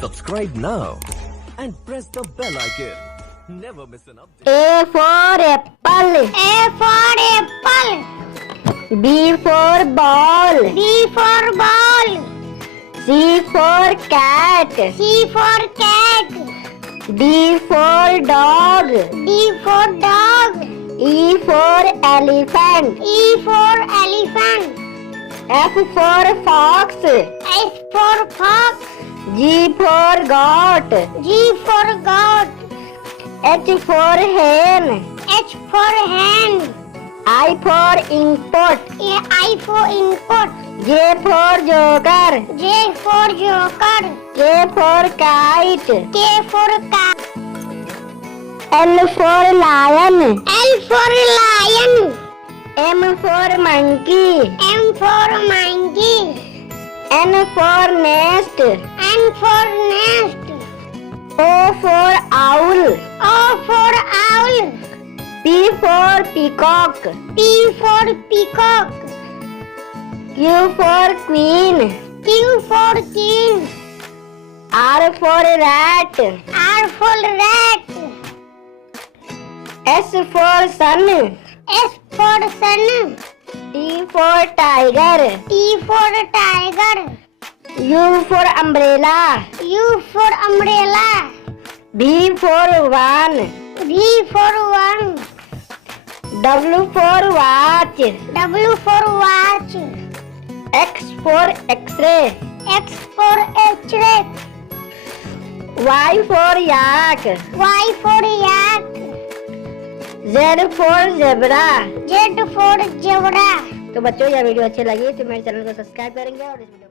Subscribe now and press the bell icon. Never miss an update. A for apple. A for apple. B for ball. B for ball. C for cat. C for cat. D for dog. D for dog. E for elephant. E for elephant. F for fox. S for fox. G for goat. G for goat. H for hen. H for hen. I for input. I for input. J for joker. J for joker. K for kite. K for cat. L for lion. L for lion. M for monkey. M for monkey. N for nest. N for nest. O for owl. O for owl. P for peacock. P for peacock. Q for queen. Q for king. R for rat. R for rat. S for sun. S for sun. T for tiger. T for tiger. U for umbrella. U for umbrella. V for van. V for one. W for watch. W for watch. X for x-ray. X for x-ray. Y for yak. Y for yak. Z for zebra. Z for zebra. तो बच्चों यह video अच्छी लगी तो मेरे channel को subscribe करेंगे और इस वीडियो